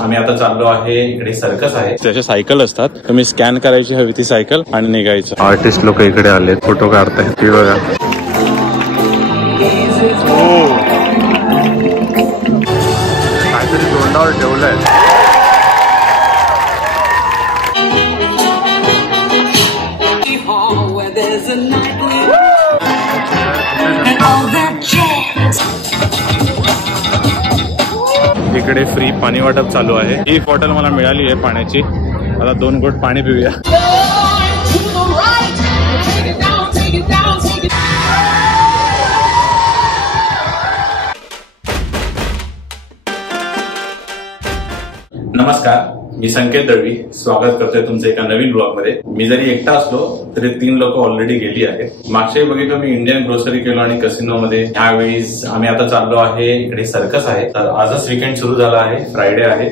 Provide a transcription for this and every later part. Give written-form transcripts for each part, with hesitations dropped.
आम्ही आता चाललो आहे इकडे सर्कस आहे, त्याच्या सायकल असतात, तुम्ही स्कॅन करायची हवी ती सायकल आणि निघायचं। आर्टिस्ट लोक इकडे आले, फोटो काढतायत, ती बघा। काहीतरी तोंडावर ठेवलंय। इकडे फ्री पाणी वाटप चालू आहे। ही बॉटल मला मिळाली आहे पाण्याची, आता 2 घोट पाणी पिऊया। नमस्कार, मी संकेत दळवी स्वागत करतोय तुमचं एका नवीन ब्लॉग मध्ये। मी जरी एकटा असलो तरी 3 लोक ऑलरेडी गेली आहेत। मागच्या बघितलं मी इंडियन ग्रोसरी केलो आणि कसिनो मध्ये। यावेळी आम्ही आता चाललो आहे इकडे सर्कस आहे। तर आजच वीकेंड सुरू झाला आहे, फ्रायडे आहे,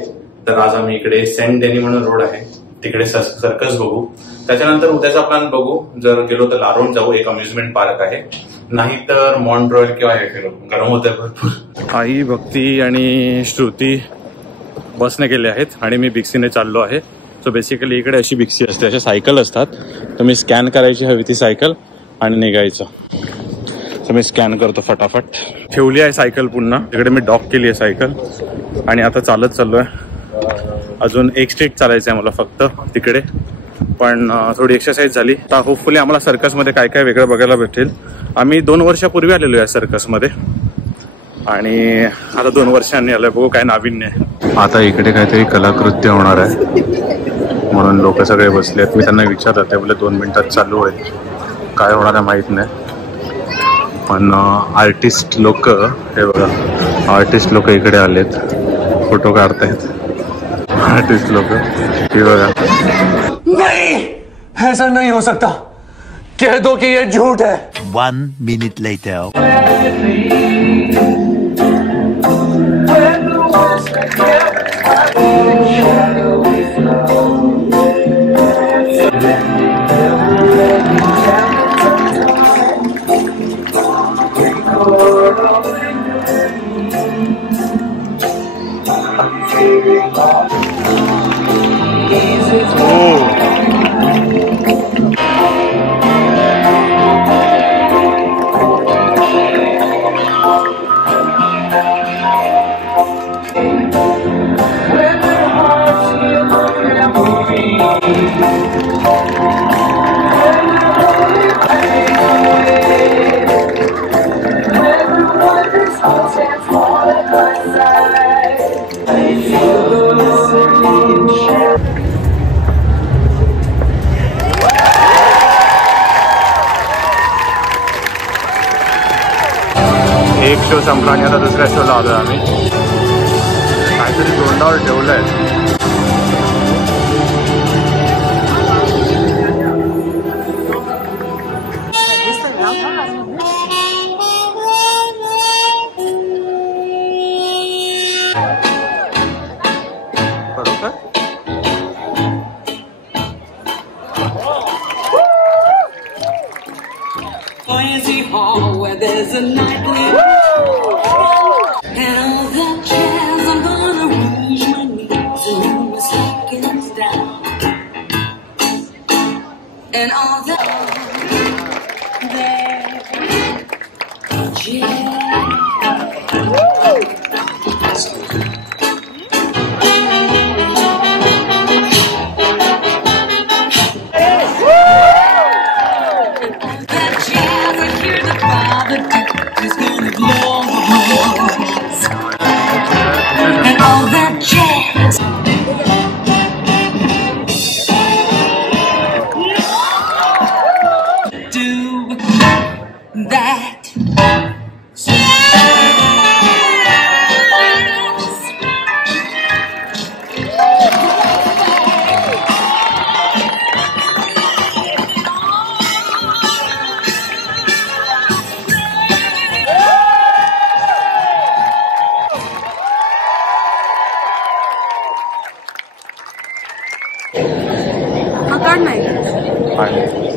तर आज आम्ही इकडे सेंट डेनी म्हणून रोड आहे तिकडे सर्कस बघू। त्याच्यानंतर उद्याचा प्लॅन बघू, जर गेलो तर लारोन जाऊ, एक अम्युजमेंट पार्क आहे, नाही तर मॉन्ट्रॉयल किंवा हे फिरू, गरम होतंय भरपूर। आई, भक्ती आणि श्रुती बसने गेले आहेत आणि मी बिक्सीने चाललो आहे। सो बेसिकली इकडे अशी बिक्सी असते, अशा सायकल असतात, तुम्ही स्कॅन करायची हवी ती सायकल आणि निघायचं। तर मी स्कॅन करतो फटाफट। ठेवली आहे सायकल पुन्हा, इकडे मी डॉक केली आहे सायकल आणि आता चालत चाललोय। अजून एक स्ट्रीट चालायचं आहे मला फक्त तिकडे, पण थोडी एक्सरसाइज झाली। आता होपफुली आम्हाला सर्कसमध्ये काय काय वेगळं बघायला भेटेल। आम्ही 2 वर्षापूर्वी आलेलो आहे सर्कसमध्ये आणि आता 2 वर्षांनी आलोय, बघू काय नाविन्य आहे। आता इकडे काहीतरी कलाकृत्य होणार आहे म्हणून लोक सगळे बसले आहेत। मी त्यांना विचारलं, ते बोलले 2 मिनिटात चालू आहे, काय होणार आहे माहित नाही। पण आर्टिस्ट लोक, हे बघा, आर्टिस्ट लोक इकडे आलेत, फोटो काढतायत। आर्टिस्ट लोक, हे बघा। नहीं, ऐसा नहीं हो सकता, कह दो कि ये झूठ है। 1 minute later. एक शो संपला आणि आता दुसऱ्या शोला आलोय आम्ही। काहीतरी तोंडावर ठेवलंय। There's a nightly and all that jazz. I'm gonna reach my knees and my seconds down and all that there jazz.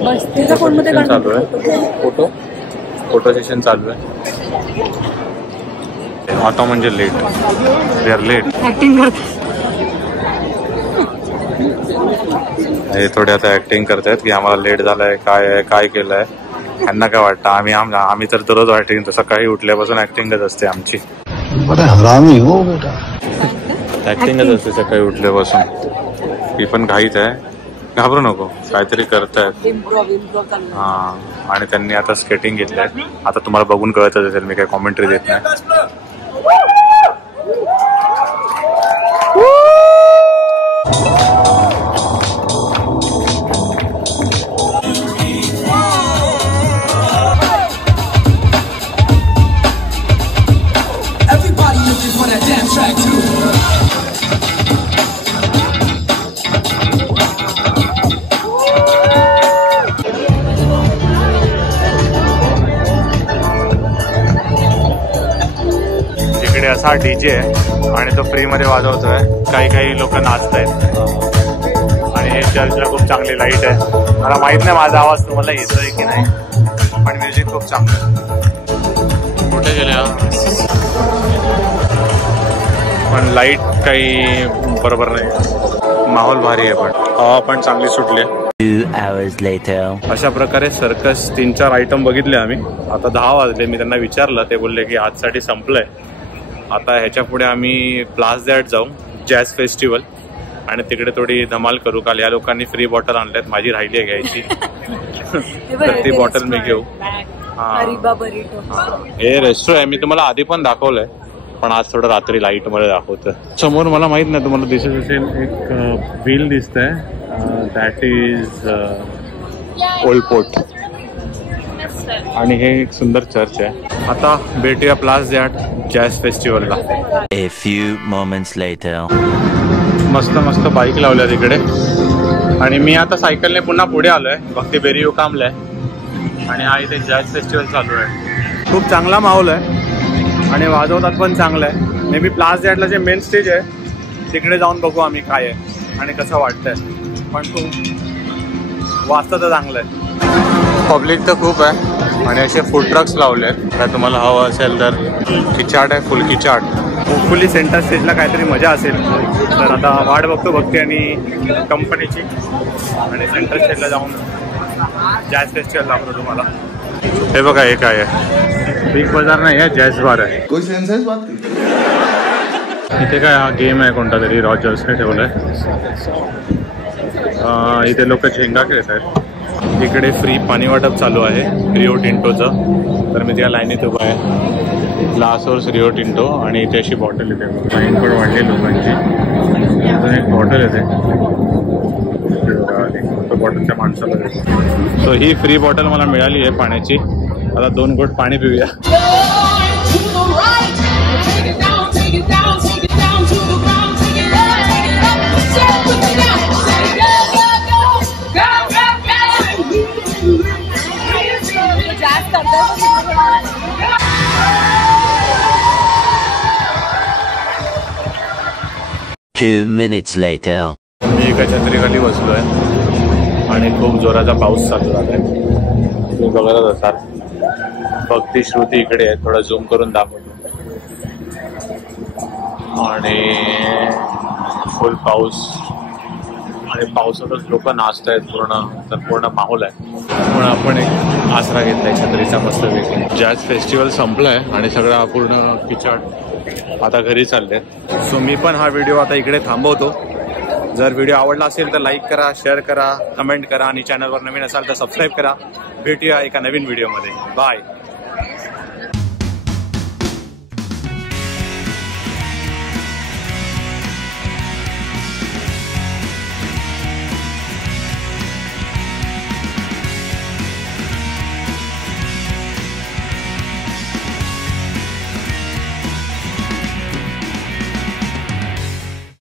बस तिचा फोन मध्ये चालू आहे, फोटो सेशन चालू आहे। आता म्हणजे late, we are late. Acting करते, हे थोडे आता ऍक्टिंग करतायत की आम्हाला लेट झालंय, काय केलंय. यांना काय वाटतं, आम्ही तर दररोज ऍक्टिंग, सकाळी उठल्यापासून ऍक्टिंगच असते आमची. हरामी हो बेटा. ऍक्टिंगच असते सकाळी उठल्यापासून. ही पण घाईच आहे, घाबरू नको, काहीतरी करतायत. हा, आणि त्यांनी आता स्केटिंग घेतलंय. आता तुम्हाला बघून कळतच असेल, मी काही कॉमेंट्री देत नाही. इकडे असा डीजे आहे आणि तो फ्री मध्ये वाजवतोय. काही लोक नाचतायत आणि हे चर्चला खूप चांगली लाईट आहे. मला माहित नाही माझा आवाज तुम्हाला येतोय की नाही, पण म्युझिक खूप चांगलं. कुठे गेले पण लाईट काही बरोबर नाही. माहोल भारी आहे, पण हवा पण चांगली सुटली. 2 hours later. अशा प्रकारे सर्कस 3-4 आयटम बघितले आम्ही. आता 10 वाजले. मी त्यांना विचारलं, ते बोलले की आजसाठी संपलंय. आता ह्याच्या पुढे आम्ही प्लास दॅट जाऊ, जॅझ फेस्टिवल, आणि तिकडे थोडी धमाल करू. काल या लोकांनी फ्री बॉटल आणल्यात, माझी राहिली आहे घ्यायची. तर ती बॉटल मी घेऊ. हे रेस्टो आहे, मी तुम्हाला आधी पण दाखवलंय, पण आज थोडं रात्री लाईट मध्ये दाखवतं. समोर मला माहित नाही तुम्हाला दिसत असेल, एक व्हील दिसतंय. दॅट इज ओल्ड पोर्ट, आणि हे एक सुंदर चर्च आहे. आता भेटूया प्लास दॅट जॅझ फेस्टिवलला. A few moments later. मस्त बाईक लावल्या तिकडे, आणि मी आता सायकलने पुन्हा पुढे आलोय. भक्ती बेरियो कामलाय, आणि हा इथे जॅझ फेस्टिवल चालू आहे. खूप चांगला माहोल आहे आणि वाजवतात पण चांगलं आहे. मे बी प्लास दॅटला जे मेन स्टेज आहे तिकडे जाऊन बघू आम्ही काय आहे आणि कसं वाटतंय. पण तू वाजता तर चांगलं आहे. पब्लिक तर खूप आहे, आणि असे फूड ट्रक्स लावले आहेत. काय तुम्हाला हवं असेल तर खिचाट आहे, फुल खिचाट. होपफुली सेंटर स्टेजला काहीतरी मजा असेल. तर आता वाट बघतो भक्ती आणि कंपनीची, आणि सेंटर स्टेजला जाऊन जॅझ फेस्टिवल दाखवतो तुम्हाला. हे बघा, हे काय आहे, बिग बाजार नाही आहे, जॅझ बार आहे. कोई सेंस है इस बात की? इथे काय हा गेम आहे कोणता तरी, रॉजर्सने ठेवलाय. इथे लोक झेंगा खेळत आहेत. इकडे फ्री पाणी वाटप चालू आहे रिओ टिंटोचं. तर मी त्या लाईनीत उभा आहे. ग्लासोर्स रिओ टिंटो, आणि इथे अशी बॉटल येते. लाईन पण वाढली लोकांची. अजून एक बॉटल येते, बॉटलच्या माणसाला देते. सो ही फ्री बॉटल मला मिळाली आहे पाण्याची. आता 2 घोट पाणी पिऊया. Two minutes later. मी एका छत्रीखाली बसलो आहे आणि खूप जोराचा पाऊस चालू झाला आहे. तुम्ही बघतच असाल. भक्ती श्रुती इकडे आहे, थोडा झूम करून दाखवतो. आणि फुल पाऊस, आणि पावसातच लोक नाचत आहेत पूर्ण माहोल आहे. पण आपण एक आसरा घेतलाय छत्रीचा मस्तपैकी. जॅझ फेस्टिवल संपलाय आणि सगळं पूर्ण किचड. आता घरी चालले. सो मी पण हा व्हिडिओ आता इकडे थांबवतो. जर व्हिडिओ आवडला असेल तर लाईक करा, शेअर करा, कमेंट करा, आणि चॅनलवर नवीन असाल तर सबस्क्राईब करा. भेटूया एका नवीन व्हिडिओमध्ये. बाय.